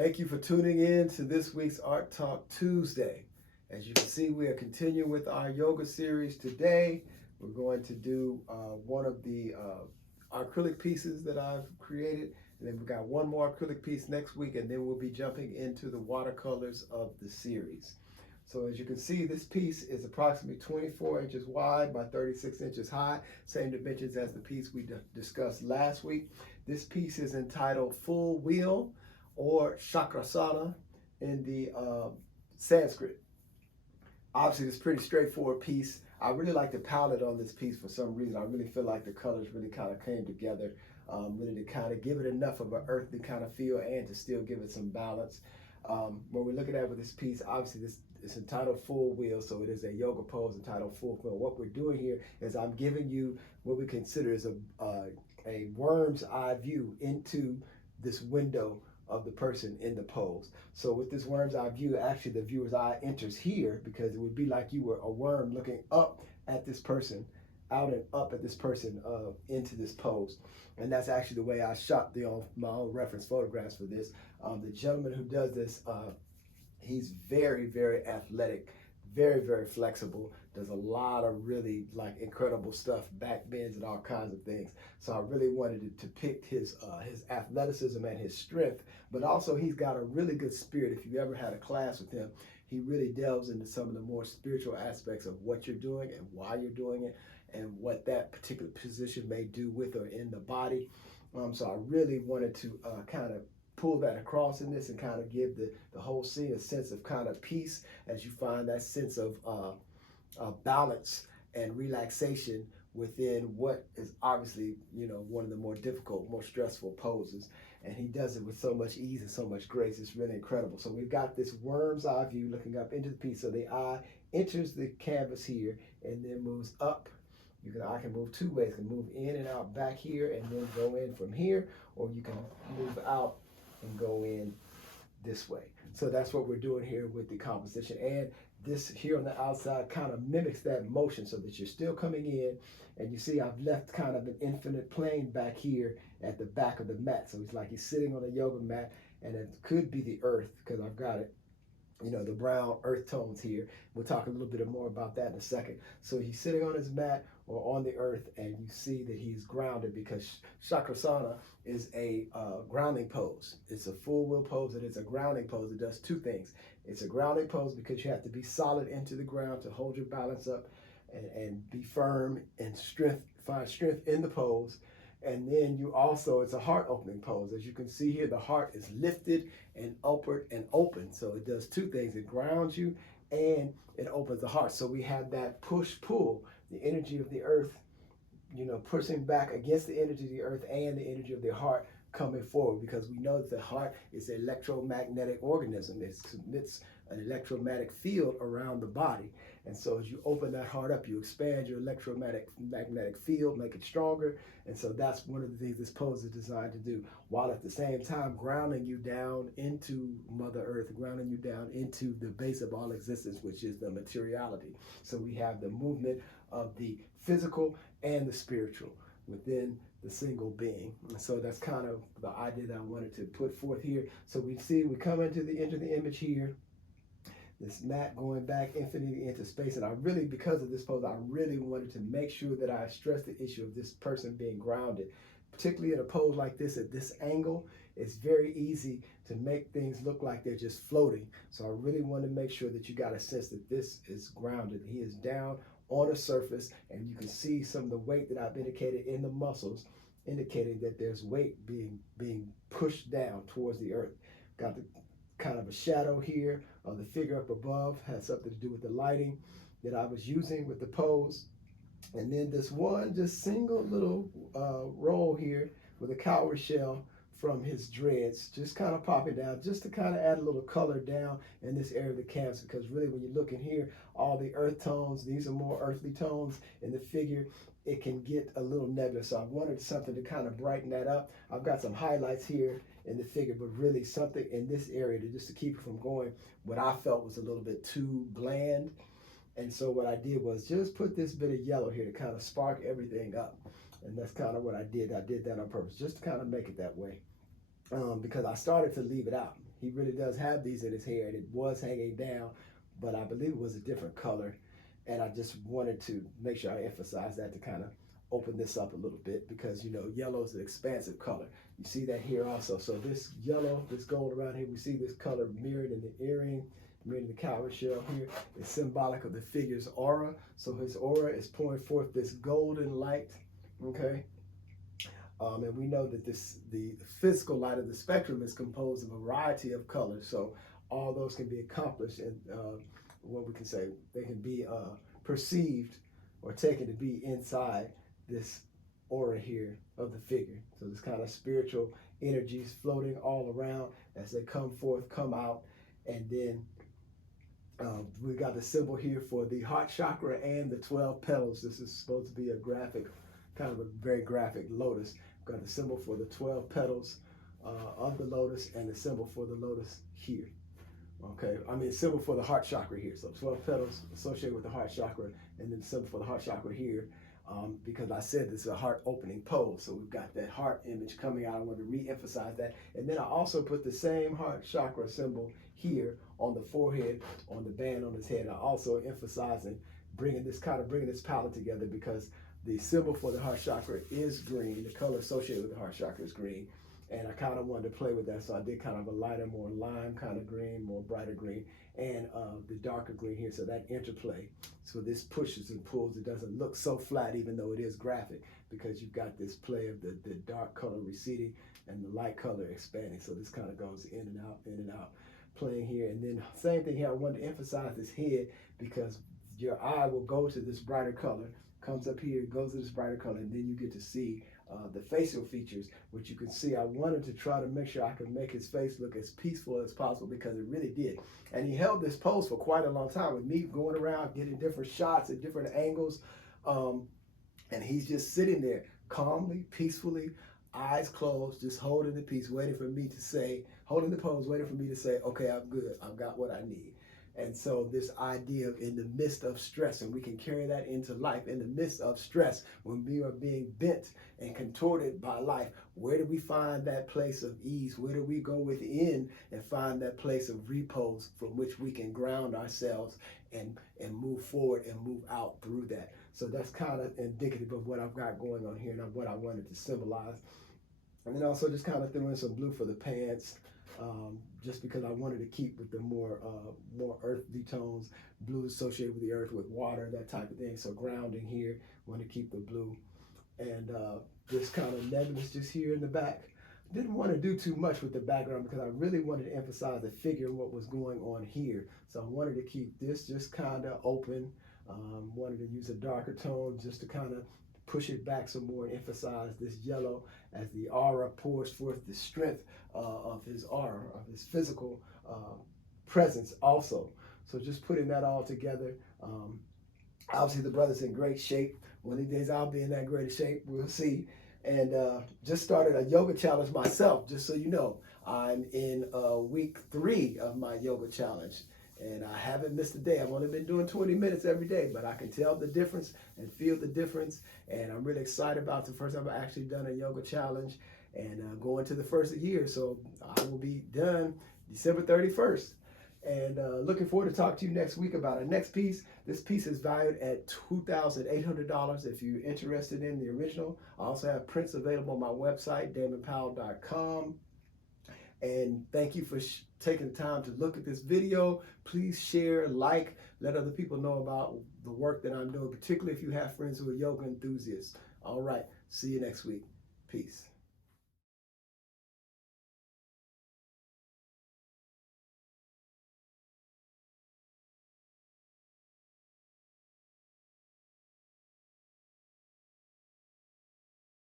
Thank you for tuning in to this week's Art Talk Tuesday. As you can see, we are continuing with our yoga series today. We're going to do one of the acrylic pieces that I've created, and then we've got one more acrylic piece next week, and then we'll be jumping into the watercolors of the series. So as you can see, this piece is approximately 24 inches wide by 36 inches high, same dimensions as the piece we discussed last week. This piece is entitled Full Wheel, or Chakrasana in the Sanskrit. Obviously, it's a pretty straightforward piece. I really like the palette on this piece for some reason. I really feel like the colors really kind of came together, really to kind of give it enough of an earthly kind of feel and to still give it some balance. When we're looking at with this piece, obviously this is entitled Full Wheel, so it is a yoga pose entitled Full Wheel. What we're doing here is I'm giving you what we consider as a worm's eye view into this window of the person in the pose. So with this worm's eye view, actually the viewer's eye enters here because it would be like you were a worm looking up at this person, out and up at this person into this pose. And that's actually the way I shot my own reference photographs for this. The gentleman who does this, he's very, very athletic, very, very flexible, does a lot of really like incredible stuff, back bends and all kinds of things. So I really wanted to depict his athleticism and his strength, but also he's got a really good spirit. If you ever had a class with him, he really delves into some of the more spiritual aspects of what you're doing and why you're doing it and what that particular position may do with or in the body. So I really wanted to kind of pull that across in this and kind of give the whole scene a sense of kind of peace as you find that sense of balance and relaxation within what is obviously, one of the more difficult, more stressful poses. And he does it with so much ease and so much grace. It's really incredible. So we've got this worm's eye view looking up into the piece. So the eye enters the canvas here and then moves up. I can move two ways. I can move in and out back here and then go in from here, or you can move out and go in this way. So that's what we're doing here with the composition. And this here on the outside kind of mimics that motion so that you're still coming in. And you see I've left kind of an infinite plane back here at the back of the mat. So it's like he's sitting on a yoga mat, and it could be the earth because I've got it, the brown earth tones here. We'll talk a little bit more about that in a second. So he's sitting on his mat or on the earth, and you see that he's grounded because Chakrasana is a grounding pose. It's a full wheel pose, and it's a grounding pose. It does two things. It's a grounding pose because you have to be solid into the ground to hold your balance up and be firm and find strength in the pose. And then it's a heart opening pose. As you can see here, the heart is lifted and upward and open. So it does two things. It grounds you and it opens the heart. So we have that push-pull, the energy of the earth, pushing back against the energy of the earth and the energy of the heart coming forward, because we know that the heart is an electromagnetic organism. It submits an electromagnetic field around the body. And so as you open that heart up, you expand your electromagnetic field, make it stronger. And so that's one of the things this pose is designed to do, while at the same time grounding you down into Mother Earth, grounding you down into the base of all existence, which is the materiality. So we have the movement of the physical and the spiritual within the single being. And so that's kind of the idea that I wanted to put forth here. So we come into the image here, this mat going back infinitely into space. And because of this pose, I really wanted to make sure that I stress the issue of this person being grounded. Particularly in a pose like this, at this angle, it's very easy to make things look like they're just floating. So I really want to make sure that you got a sense that this is grounded. He is down on a surface, and you can see some of the weight that I've indicated in the muscles, indicating that there's weight being pushed down towards the earth. Got the kind of a shadow here of the figure up above, has something to do with the lighting that I was using with the pose. And then this one just single little roll here with a cowrie shell from his dreads just kind of popping down, just to kind of add a little color down in this area of the canvas, because really when you look in here, all the earth tones, these are more earthly tones in the figure, it can get a little nebulous. So I wanted something to kind of brighten that up. I've got some highlights here in the figure, but really something in this area to keep it from going what I felt was a little bit too bland. And so what I did was just put this bit of yellow here to kind of spark everything up. And that's kind of what I did. I did that on purpose, just to kind of make it that way. Because I started to leave it out. he really does have these in his hair, and it was hanging down, but I believe it was a different color. And I just wanted to make sure I emphasize that to kind of open this up a little bit, because you know yellow is an expansive color. You see that here also. So this yellow, this gold around here, we see this color mirrored in the earring, mirrored in the cowrie shell here. It's symbolic of the figure's aura. So his aura is pouring forth this golden light, okay? And we know that the physical light of the spectrum is composed of a variety of colors. So all those can be accomplished, and what we can say, they can be perceived or taken to be inside this aura here of the figure. So this kind of spiritual energies floating all around as they come forth, come out, and then we got the symbol here for the heart chakra and the 12 petals. This is supposed to be a graphic, kind of a very graphic lotus. We've got the symbol for the 12 petals of the lotus, and the symbol for the lotus here. Okay, I mean symbol for the heart chakra here. So 12 petals associated with the heart chakra, and then symbol for the heart chakra here. Because I said this is a heart opening pose. So we've got that heart image coming out. I want to re-emphasize that. And then I also put the same heart chakra symbol here on the forehead, on the band on his head. I also emphasizing bringing this palette together, because the symbol for the heart chakra is green. The color associated with the heart chakra is green. And I kind of wanted to play with that, so I did kind of a lighter, more lime kind of green, more brighter green, and the darker green here, so that interplay. So this pushes and pulls. It doesn't look so flat, even though it is graphic, because you've got this play of the dark color receding and the light color expanding. So this kind of goes in and out, playing here. And then same thing here, I wanted to emphasize this head, because your eye will go to this brighter color, comes up here, goes to this brighter color, and then you get to see the facial features, which you can see. I wanted to try to make sure I could make his face look as peaceful as possible, because it really did. And he held this pose for quite a long time, with me going around getting different shots at different angles. And he's just sitting there calmly, peacefully, eyes closed, just holding the piece, waiting for me to say, holding the pose, waiting for me to say, okay, I'm good, I've got what I need. And so this idea of in the midst of stress, and we can carry that into life, in the midst of stress, when we are being bent and contorted by life, where do we find that place of ease? Where do we go within and find that place of repose from which we can ground ourselves and move forward and move out through that? So that's kind of indicative of what I've got going on here and what I wanted to symbolize. And then also just kind of threw in some blue for the pants, just because I wanted to keep with the more earthly tones, blue associated with the earth, with water, that type of thing. So grounding here, want to keep the blue. And this kind of nebulous just here in the back. Didn't want to do too much with the background, because I really wanted to emphasize the figure and what was going on here. So I wanted to keep this just kind of open. Wanted to use a darker tone just to kind of push it back some more and emphasize this yellow as the aura pours forth the strength of his aura, of his physical presence also. So just putting that all together. Obviously the brother's in great shape. One of these days I'll be in that great shape, we'll see. And just started a yoga challenge myself, just so you know. I'm in week 3 of my yoga challenge. And I haven't missed a day. I've only been doing 20 minutes every day, but I can tell the difference and feel the difference. And I'm really excited about the first time I've actually done a yoga challenge, and going to the first year. So I will be done December 31st. And looking forward to talk to you next week about our next piece. This piece is valued at $2,800 if you're interested in the original. I also have prints available on my website, damonpowell.com. And thank you for taking the time to look at this video. Please share, like, let other people know about the work that I'm doing, particularly if you have friends who are yoga enthusiasts. All right, see you next week. Peace.